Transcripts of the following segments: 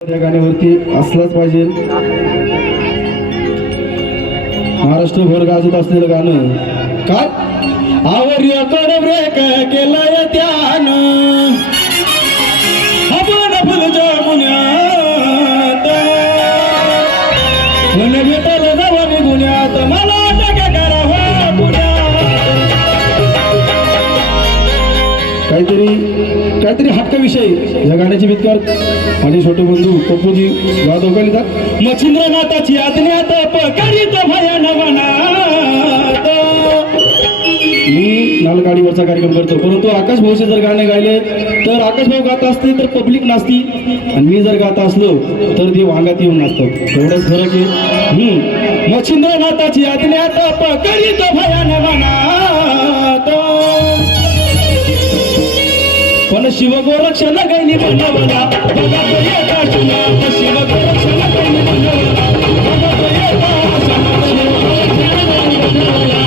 त्या गाण्यावरती असलाच पाहिजे. महाराष्ट्रभर गाजत असलेलं गाणं काय आवर्याकडे ब्रेक केलाय त्यानं आपण फुलच्या मुन्यात पण भेटलं जावं मी गुन्ह्यात मला टाका करावं पुण्यात. काहीतरी हक्क विषय या गाण्याचे गीतकार माझे छोटे बंधू पप्पूजी गात ओकालितात. मच्छिंद्रनाथाची आज्ञात पकडित भयान वनात. मी नालगाडीवरचा कार्यक्रम करतो, परंतु आकाश भाऊचे जर गाणे गायले तर आकाश भाऊ गात असते तर पब्लिक नाचती, आणि मी जर गात असलो तर ते वांगात येऊन नाचतात. एवढंच फरक आहे. मच्छिंद्रनाथाची आज्ञात पकडित भयान वनात पण शिव गोरक्षण गैनी बनवला बघा तो येता सुनात. शिव गोरक्षण गैनी बनवला बघा तो येता सुनात. शिव गोरक्षण गैनी बनवला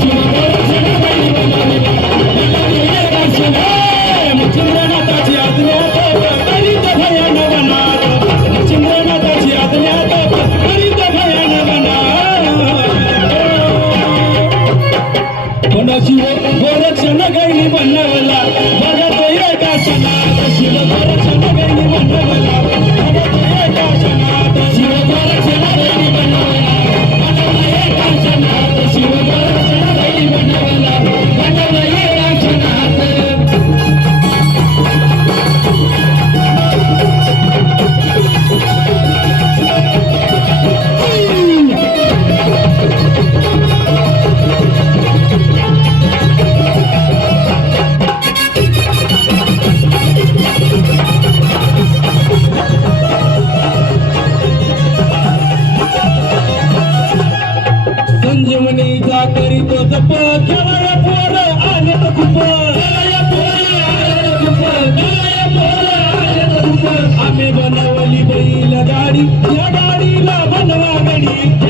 शिव गोरक्षण गैनी बनवला बघा तो येता सुनात. मच्छिंद्रनाथाची आज्ञात पकडित भयान वनात. मच्छिंद्रनाथाची आज्ञात पकडित भयान वनात पण शिव गोरक्षण गैनी बनवला बघा तो एका क्षणात. शिव गोरक्षण गैनी बनवला बघा तो एका क्षणात. शिव गोरक्षण गैनी बनवला बनवला एका क्षणात. शिव गोरक्षण गैनी बनवला बनवला एका क्षणात. संजीवनीचा करीतो जप खेळाया पोर आले तर खूप. आम्ही बनवली बैल गाडी या गाडीला बनवा गाडी.